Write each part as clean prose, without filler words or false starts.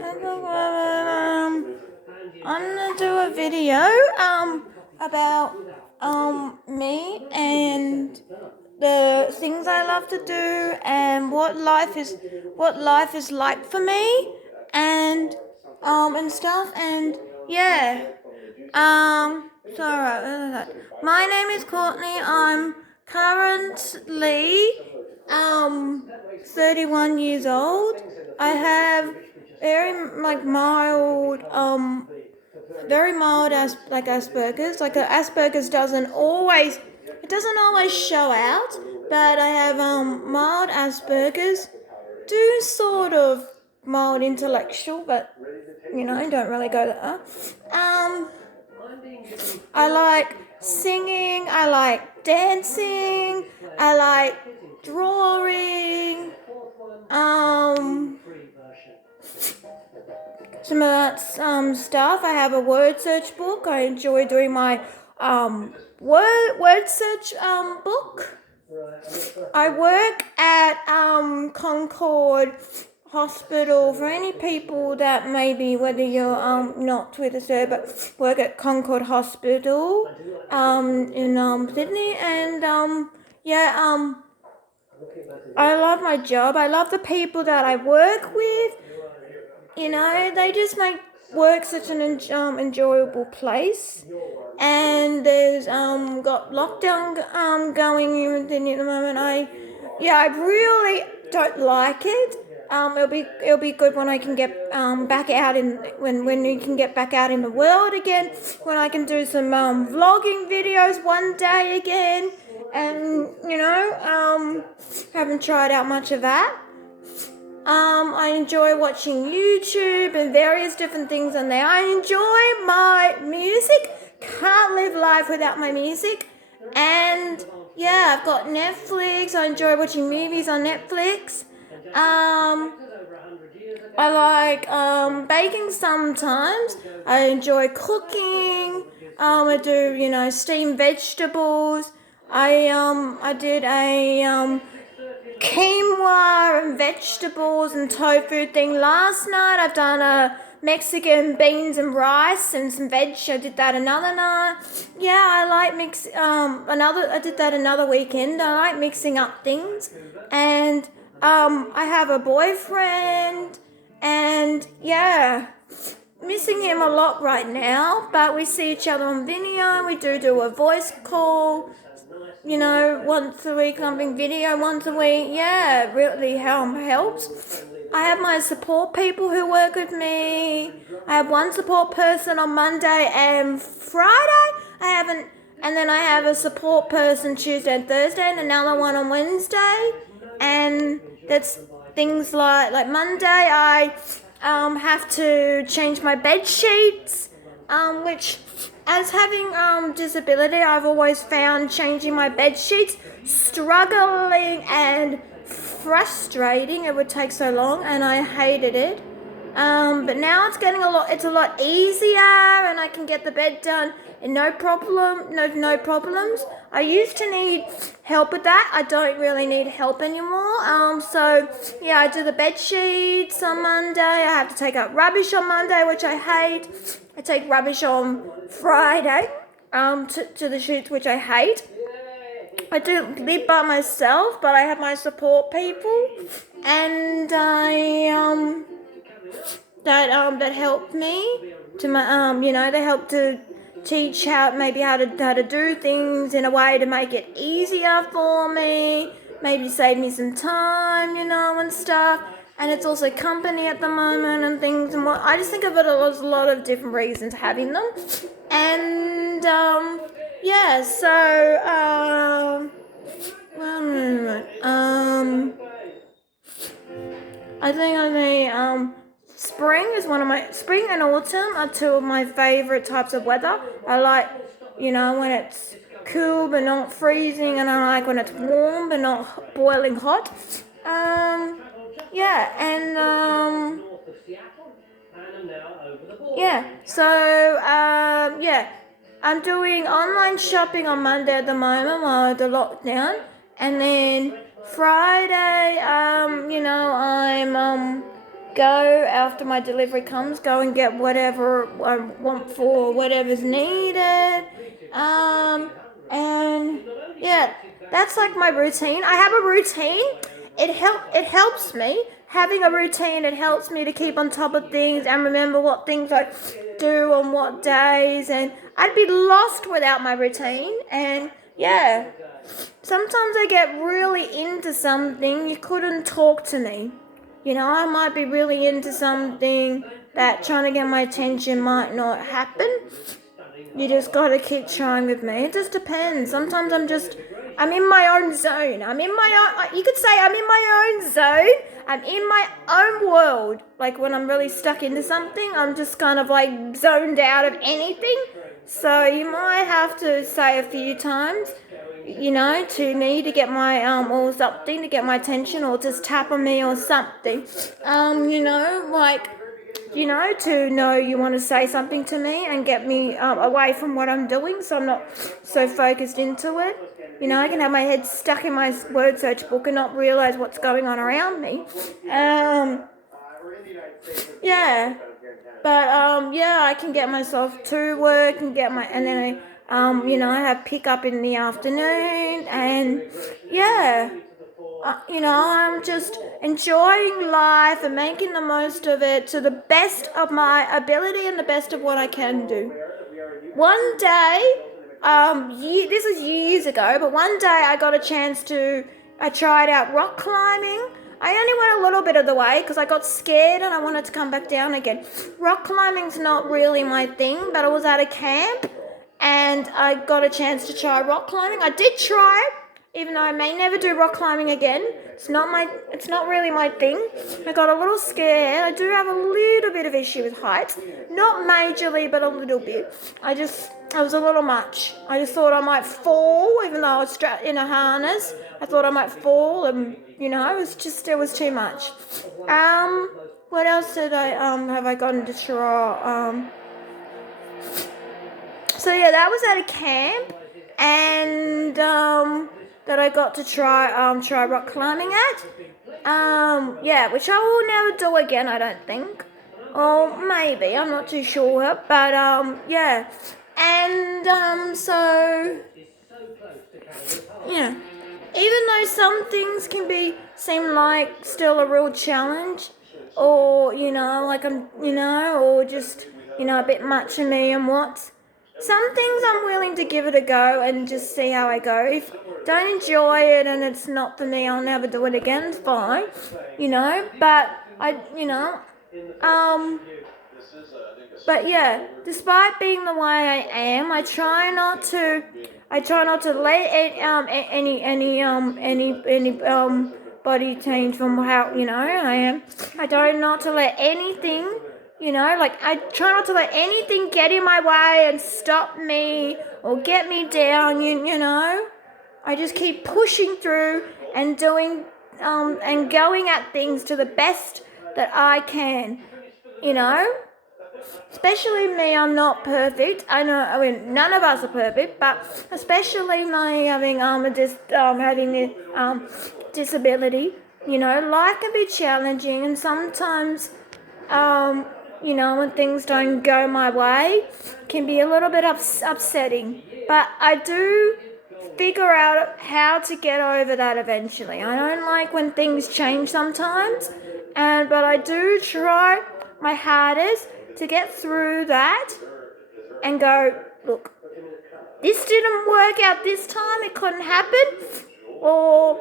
I'm gonna do a video about me and the things I love to do and what life is like for me and stuff and yeah. So my name is Courtney. I'm currently 31 years old. I have very mild Asperger's. Like Asperger's doesn't always show out, but I have mild Asperger's. Do sort of mild intellectual, but don't really go there. I like singing, I like dancing, I like drawing, some of that stuff. I have a word search book. I enjoy doing my word search book. I work at Concord Hospital. For any people that maybe whether you're not with us there, but work at Concord Hospital in Sydney, and I love my job. I love the people that I work with. They just make work such an enjoyable place. And there's got lockdown going in at the moment. I really don't like it. It'll be good when I can get back out when we can get back out in the world again. When I can do some vlogging videos one day again. And haven't tried out much of that. I enjoy watching YouTube and various different things on there. I enjoy my music. Can't live life without my music. And I've got Netflix. I enjoy watching movies on Netflix. I like baking sometimes. I enjoy cooking. I do steamed vegetables. I did a quinoa and vegetables and tofu thing last night. I've done a Mexican beans and rice and some veg. I did that another night. I like I did that another weekend. I like mixing up things. And I have a boyfriend and missing him a lot right now, but we see each other on video. We do a voice call, once a week, something video once a week. Really helps. I have my support people who work with me. I have one support person on Monday and Friday. And then I have a support person Tuesday and Thursday, and another one on Wednesday. And that's things like Monday. I have to change my bed sheets, which, as having disability, I've always found changing my bed sheets struggling and frustrating. It would take so long, and I hated it. But now it's a lot easier, and I can get the bed done and no problems. I used to need help with that. I don't really need help anymore. I do the bed sheets on Monday. I have to take out rubbish on Monday, which I hate. I take rubbish on Friday, to the sheets, which I hate. I do live by myself, but I have my support people, and that help me they help to teach how to do things in a way to make it easier for me, maybe save me some time, and stuff. And it's also company at the moment and things, and what I just think of it as a lot of different reasons having them. And I think spring and autumn are two of my favorite types of weather. I like, when it's cool but not freezing, and I like when it's warm but not boiling hot. I'm doing online shopping on Monday at the moment while the lockdown, and then Friday, I'm go after my delivery comes, go and get whatever I want for whatever's needed. And yeah, that's like my routine. I have a routine. It helps me having a routine. It helps me to keep on top of things and remember what things I do on what days. And I'd be lost without my routine. And yeah, sometimes I get really into something. You couldn't talk to me. You know, I might be really into something that trying to get my attention might not happen. You just gotta keep trying with me. It just depends. Sometimes I'm in my own zone. You could say I'm in my own zone. I'm in my own world. Like when I'm really stuck into something, I'm just kind of like zoned out of anything. So you might have to say a few times, you know, to me to get my, or something to get my attention, or just tap on me or something. You know, like, you know, to know you want to say something to me and get me away from what I'm doing, so I'm not so focused into it. You know, I can have my head stuck in my word search book and not realise what's going on around me. Yeah. But yeah, I can get myself to work and then you know, I have pick up in the afternoon, and yeah. You know, I'm just enjoying life and making the most of it to the best of my ability and the best of what I can do. One day, this is years ago, but one day I got a chance I tried out rock climbing. I only went a little bit of the way because I got scared and I wanted to come back down again. Rock climbing's not really my thing, but I was at a camp and I got a chance to try rock climbing. I did try it. Even though I may never do rock climbing again, it's not really my thing. I got a little scared. I do have a little bit of issue with heights. Not majorly, but a little bit. I was a little much. I just thought I might fall, even though I was strapped in a harness. I thought I might fall, and, you know, it was too much. What else have I gotten to try? So yeah, that was at a camp, and, that I got to try rock climbing at. Yeah, which I will never do again, I don't think. Or maybe, I'm not too sure. But yeah. And so yeah. Even though some things can seem like still a real challenge, or, you know, like or just, you know, a bit much of me and what. Some things I'm willing to give it a go and just see how I go. If I don't enjoy it and it's not for me, I'll never do it again. It's fine, you know. But but yeah, despite being the way I am, I try not to let any body change from how, you know, I am. I try not to let anything. You know, like, I try not to let anything get in my way and stop me or get me down, you know. I just keep pushing through and doing, and going at things to the best that I can, you know. Especially me, I'm not perfect. I know, I mean, none of us are perfect, but especially me having, having this, disability, you know, life can be challenging, and sometimes, you know, when things don't go my way, can be a little bit upsetting. But I do figure out how to get over that eventually. I don't like when things change sometimes, but I do try my hardest to get through that and go, look, this didn't work out this time, it couldn't happen, or,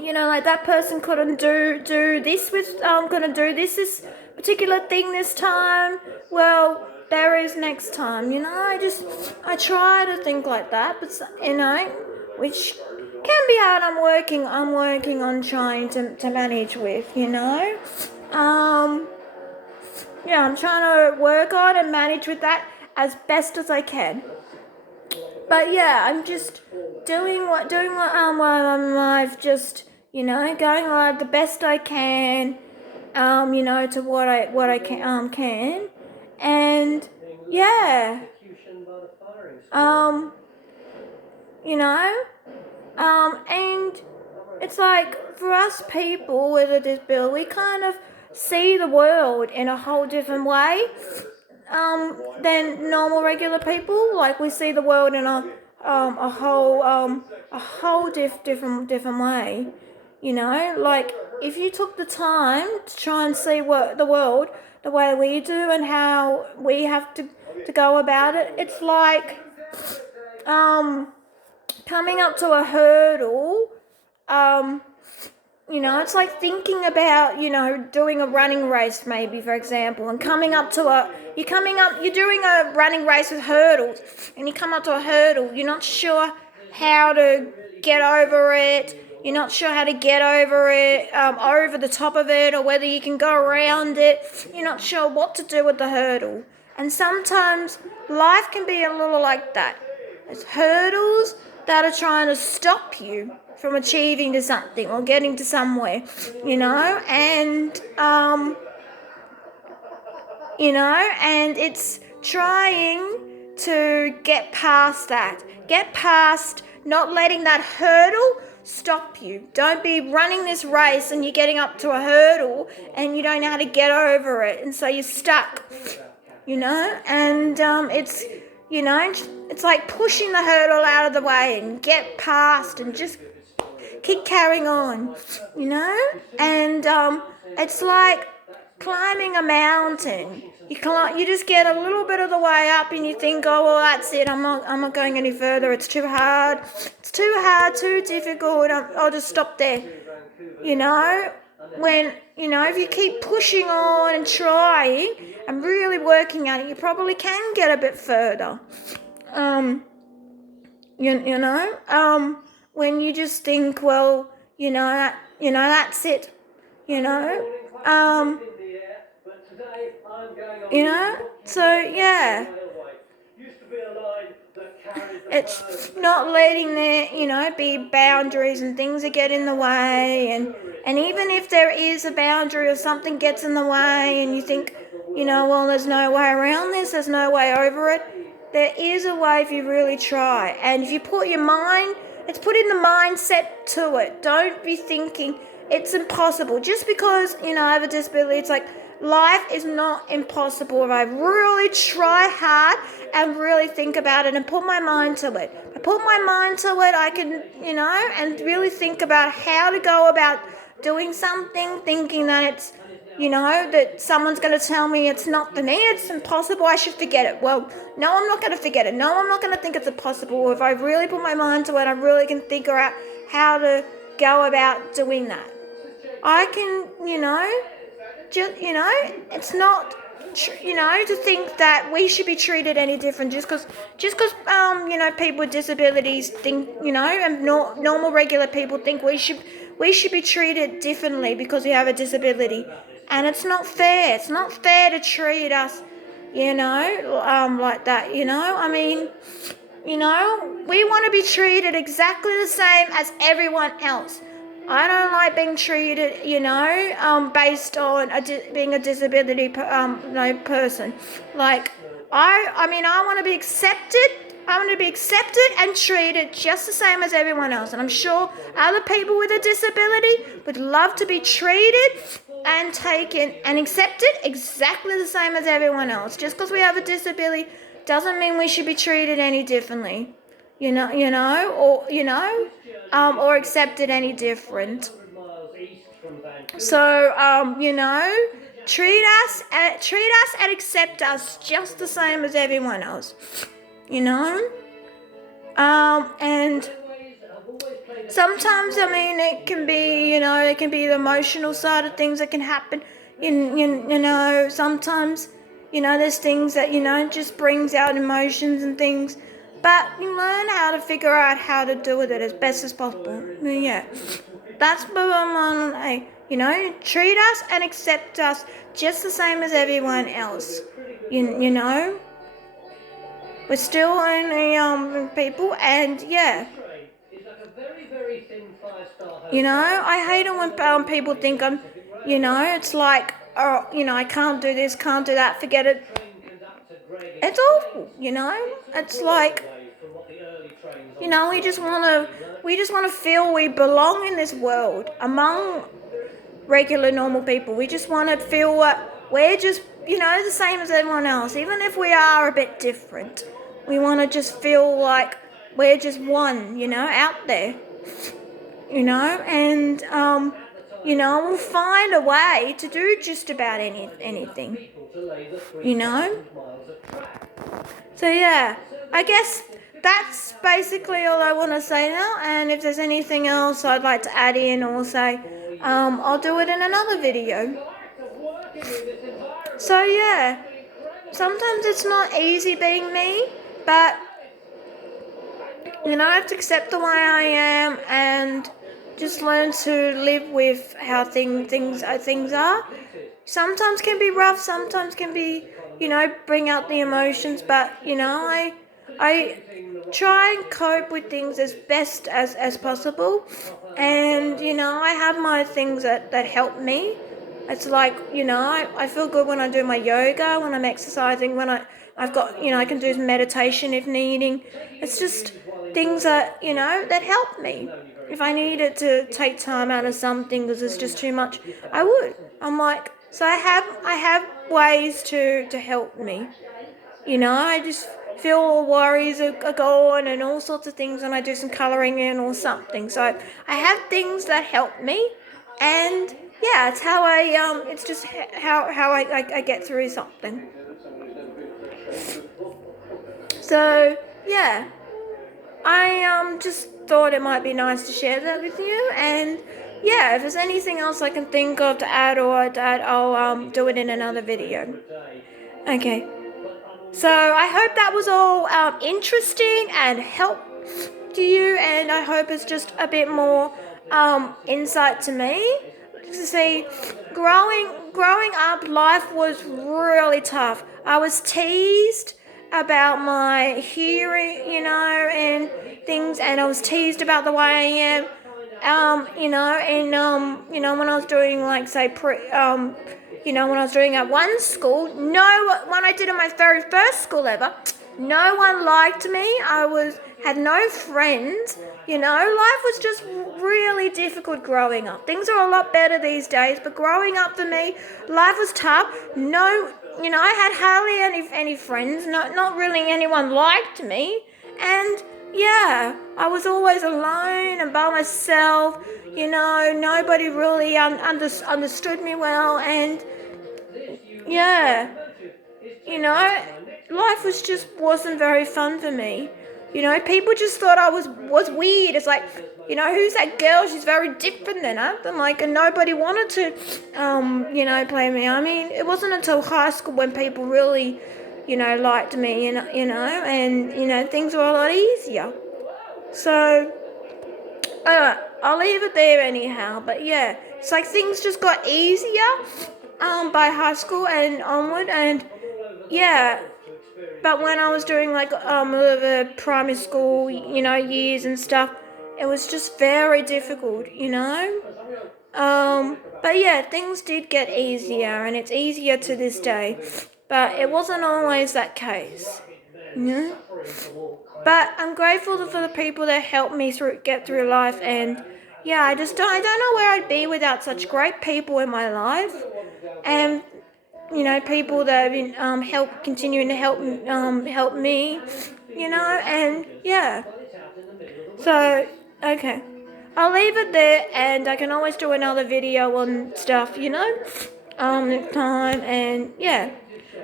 you know, like, that person couldn't do this couldn't do this particular thing this time. Well, there is next time, you know. I try to think like that, but, you know, which can be hard. I'm working on trying to manage with, you know. Yeah, I'm trying to work on and manage with that as best as I can. But yeah, I'm just doing what I've just, you know, going on the best I can, you know, to what I can, and yeah, you know, and it's like, for us people with a disability, we kind of see the world in a whole different way than normal regular people. Like we see the world in a whole different way. You know, like if you took the time to try and see the world the way we do and how we have to go about it, it's like coming up to a hurdle. You know, it's like thinking about, you know, doing a running race maybe, for example, and you're doing a running race with hurdles, and you come up to a hurdle, you're not sure how to get over it, you're not sure how to get over it, over the top of it, or whether you can go around it, you're not sure what to do with the hurdle. And sometimes life can be a little like that. There's hurdles that are trying to stop you from achieving to something or getting to somewhere, you know, and it's trying to get past that, get past not letting that hurdle stop you. Don't be running this race and you're getting up to a hurdle and you don't know how to get over it, and so you're stuck, you know, and it's, you know, it's like pushing the hurdle out of the way and get past and just keep carrying on, you know, and it's like climbing a mountain. You just get a little bit of the way up and you think, oh well, that's it. I'm not going any further. It's too hard. Too difficult. I'll just stop there. You know, when if you keep pushing on and trying and really working at it, you probably can get a bit further. When you just think, well, that's it. So yeah. It's not letting there, be boundaries and things that get in the way, and even if there is a boundary or something gets in the way and you think, well, there's no way around this, there's no way over it, there is a way if you really try. And if you put your mind, it's putting the mindset to it. Don't be thinking it's impossible. Just because, I have a disability, it's like, life is not impossible if I really try hard and really think about it and put my mind to it. If I put my mind to it, I can, and really think about how to go about doing something, thinking that it's, that someone's going to tell me it's not for me, it's impossible, I should forget it. Well, no, I'm not going to forget it. No, I'm not going to think it's impossible. If I really put my mind to it, I really can figure out how to go about doing that. I can, it's not, to think that we should be treated any different just because, people with disabilities think, and normal regular people think we should be treated differently because we have a disability. And it's not fair. It's not fair to treat us, like that, I mean, we want to be treated exactly the same as everyone else. I don't like being treated, based on being a disability person. Like, I want to be accepted. I want to be accepted and treated just the same as everyone else. And I'm sure other people with a disability would love to be treated and taken and accepted exactly the same as everyone else. Just because we have a disability doesn't mean we should be treated any differently, or accepted any different. So, treat us and accept us just the same as everyone else, and sometimes, it can be, it can be the emotional side of things that can happen. Sometimes, there's things that, just brings out emotions and things. But you learn how to figure out how to do with it as best as possible. Yeah. That's what I'm on, treat us and accept us just the same as everyone else. We're still only people, and yeah. I hate it when people think I'm, it's like, oh, I can't do this, can't do that, forget it. It's awful, It's like, we just want to feel we belong in this world among regular normal people. We just want to feel what we're just, the same as everyone else, even if we are a bit different. We want to just feel like we're just one, out there, and, we'll find a way to do just about anything, So, yeah, I guess that's basically all I want to say now, and if there's anything else I'd like to add in or say, I'll do it in another video. So, yeah, sometimes it's not easy being me, but I have to accept the way I am and just learn to live with how things are. Sometimes can be rough, sometimes can be, bring out the emotions, but, I try and cope with things as best as possible. And, I have my things that help me. It's like, I feel good when I do my yoga, when I'm exercising, when I've got, I can do meditation if needing. It's just things that, that help me. If I needed to take time out of something because it's just too much, I would. I'm like, so I have ways to help me. I just feel all worries are gone and all sorts of things when I do some colouring in or something. So I have things that help me, and yeah, it's how it's just how I get through something. So yeah, I just thought it might be nice to share that with you, and yeah, if there's anything else I can think of to add I'll do it in another video. Okay. So I hope that was all interesting and helpful to you, and I hope it's just a bit more insight to me. To see, growing up, life was really tough. I was teased about my hearing, and things, and I was teased about the way I am. When I was doing when I was doing at one school, when I did it my very first school ever, no one liked me. I had no friends. Life was just really difficult growing up. Things are a lot better these days, but growing up for me, life was tough. No, I had hardly any friends. Not really anyone liked me, and yeah, I was always alone and by myself. Nobody really understood me well, and yeah, life wasn't very fun for me. People just thought I was weird. It's like, who's that girl? She's very different than us. And and nobody wanted to, play me. I mean, it wasn't until high school when people really, liked me, and things were a lot easier. So, I'll leave it there anyhow. But yeah, it's like things just got easier, by high school and onward, and yeah. But when I was doing the primary school, years and stuff, it was just very difficult, But yeah, things did get easier, and it's easier to this day. But it wasn't always that case, But I'm grateful for the people that helped me get through life, and yeah, I don't know where I'd be without such great people in my life, and people that have been continuing to help me, and yeah. So okay, I'll leave it there, and I can always do another video on stuff, next time, and yeah.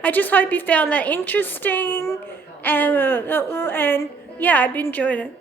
I just hope you found that interesting, and yeah, I've been enjoying it.